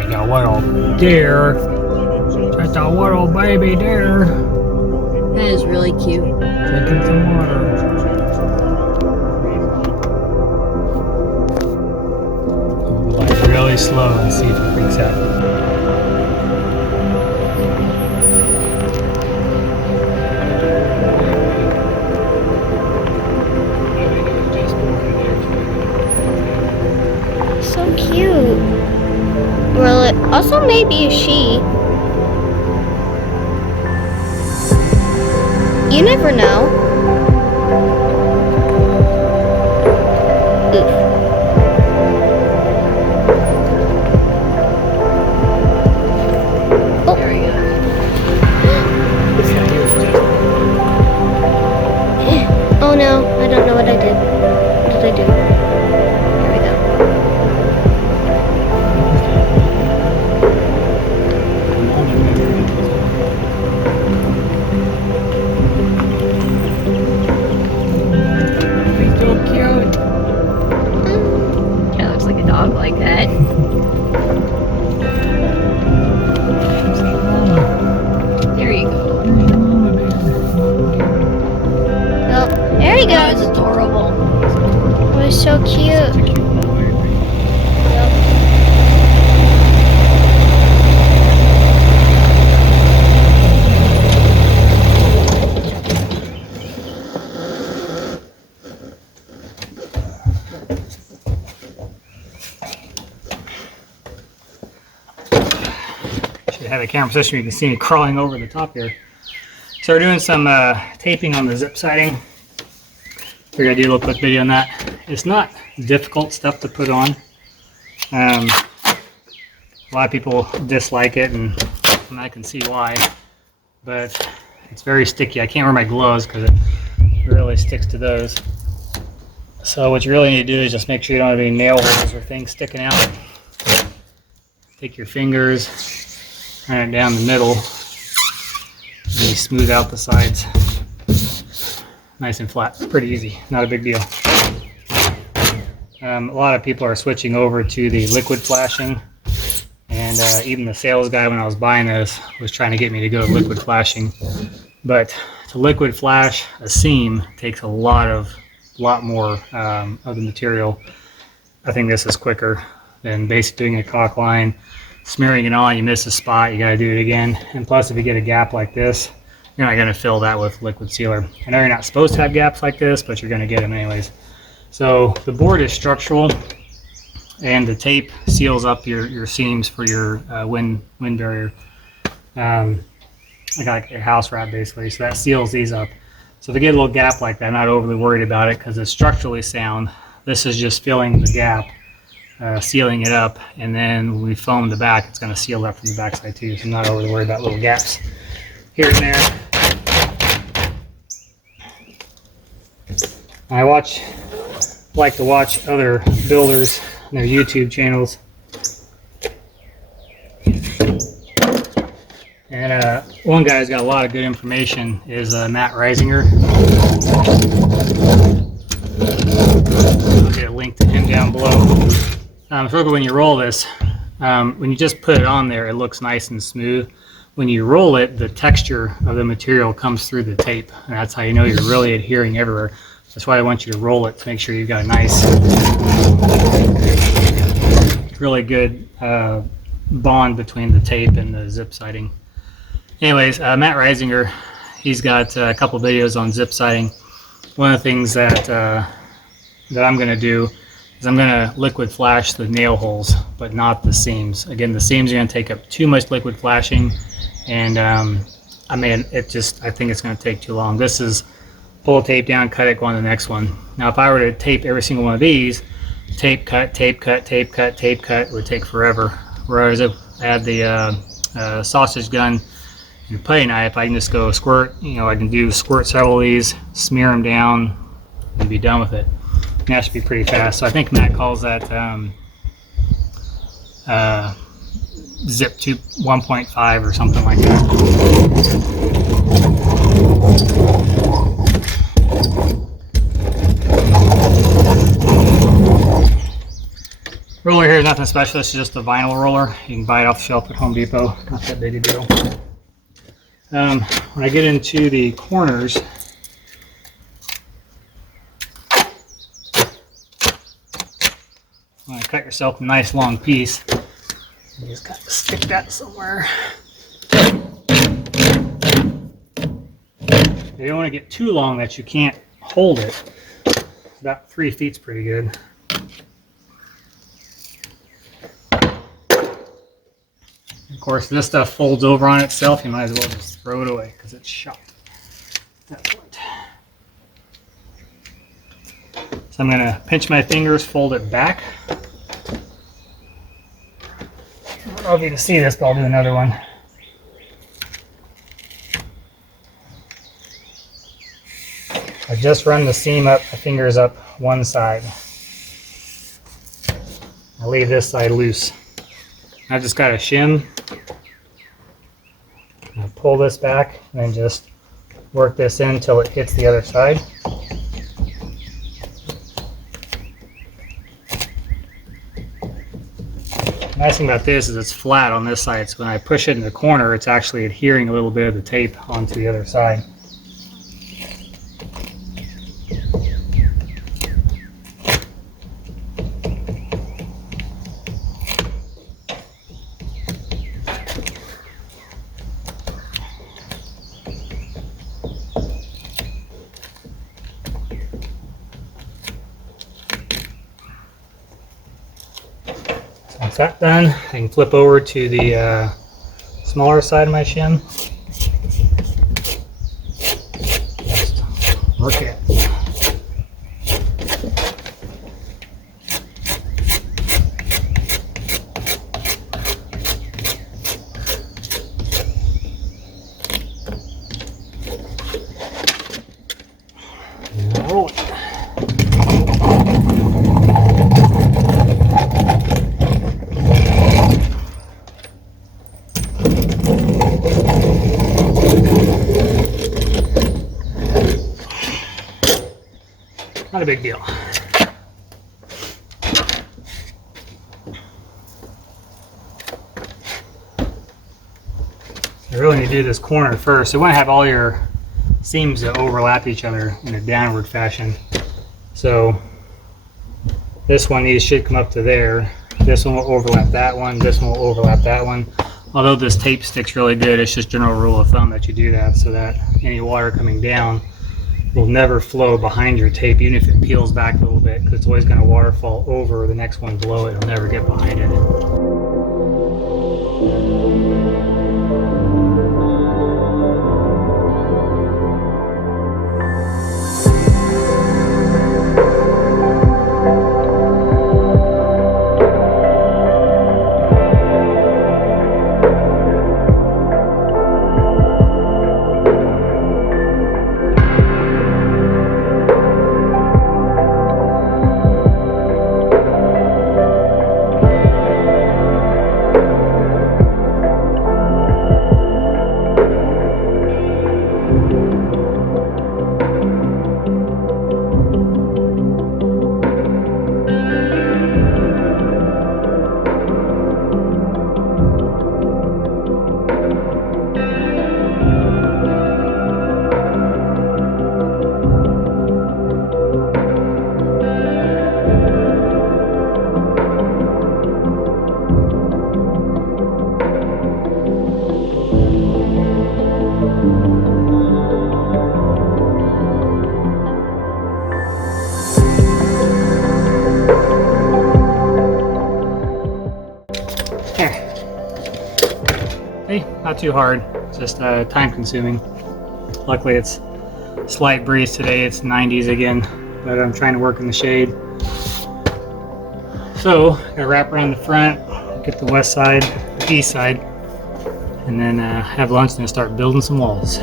Just a little deer. Just a little baby deer. That is really cute. Drinking some water. We'll go by really slow and see if it freaks out. So cute. Well, it also may be a she. You never know. Oof. Oh. There we go. Oh no, I don't know what I did. What did I do? There we go. He's so cute. Yeah, looks like a dog like that. There you go. Oh, there he That was goes. adorable. Oh, he's so cute. Should have a camera position where you can see me crawling over the top here. So we're doing some taping on the zip siding. Figured I'd do a little quick video on that. It's not difficult stuff to put on. A lot of people dislike it, and I can see why. But it's very sticky. I can't wear my gloves because it really sticks to those. So what you really need to do is just make sure you don't have any nail holes or things sticking out. Take your fingers, run it down the middle, and you smooth out the sides. Nice and flat. Pretty easy. Not a big deal. A lot of people are switching over to the liquid flashing, and even the sales guy when I was buying this was trying to get me to go to liquid flashing. But to liquid flash a seam takes a lot more of the material. I think this is quicker than basically doing a caulk line, smearing it on. You miss a spot, you got to do it again. And plus, if you get a gap like this, you're not going to fill that with liquid sealer. I know you're not supposed to have gaps like this, but you're going to get them anyways. So the board is structural, and the tape seals up your seams for your wind barrier. I got a house wrap basically, so that seals these up. So if you get a little gap like that, I'm not overly worried about it because it's structurally sound. This is just filling the gap, sealing it up, and then when we foam the back, it's going to seal up from the backside too. So I'm not overly worried about little gaps here and there. I like to watch other builders and their YouTube channels. And one guy's got a lot of good information is Matt Reisinger. I'll get a link to him down below. So when you roll this, when you just put it on there, it looks nice and smooth. When you roll it, the texture of the material comes through the tape, and that's how you know you're really adhering everywhere. That's why I want you to roll it to make sure you've got a nice, really good bond between the tape and the zip siding. Anyways, Matt Reisinger, he's got a couple videos on zip siding. One of the things that I'm going to do is I'm going to liquid flash the nail holes, but not the seams. Again, the seams are going to take up too much liquid flashing, and I think it's going to take too long. This is pull the tape down, cut it, go on to the next one. Now, if I were to tape every single one of these, tape cut, tape cut, tape cut, tape cut would take forever. Whereas if I had the sausage gun and putty knife, I can just go squirt. I can do squirt several of these, smear them down, and be done with it. And that should be pretty fast. So I think Matt calls that Zip 1.5 or something like that. Roller here is nothing special. It's just a vinyl roller. You can buy it off the shelf at Home Depot. Not that big a deal. When I get into the corners, when you cut yourself a nice long piece, you just got to stick that somewhere. You don't want to get too long that you can't hold it. About 3 feet's pretty good. Of course, this stuff folds over on itself. You might as well just throw it away because it's shot. That's what. So I'm going to pinch my fingers, fold it back. I don't know if you can see this, but I'll do another one. I just run the seam up, the fingers up one side. I leave this side loose. I just got a shim. I pull this back and then just work this in until it hits the other side. The nice thing about this is it's flat on this side, so when I push it in the corner, it's actually adhering a little bit of the tape onto the other side. Once that's done, I can flip over to the smaller side of my shim. Just work it. And roll it. Not a big deal. You really need to do this corner first. You want to have all your seams that overlap each other in a downward fashion. So this one, these should come up to there. This one will overlap that one. This one will overlap that one. Although this tape sticks really good, it's just general rule of thumb that you do that so that any water coming down will never flow behind your tape, even if it peels back a little bit, because it's always going to waterfall over the next one below it. It'll never get behind it. Hey, not too hard, just time consuming. Luckily it's slight breeze today, it's 90s again, but I'm trying to work in the shade. So, I wrap around the front, get the west side, the east side, and then have lunch and then start building some walls.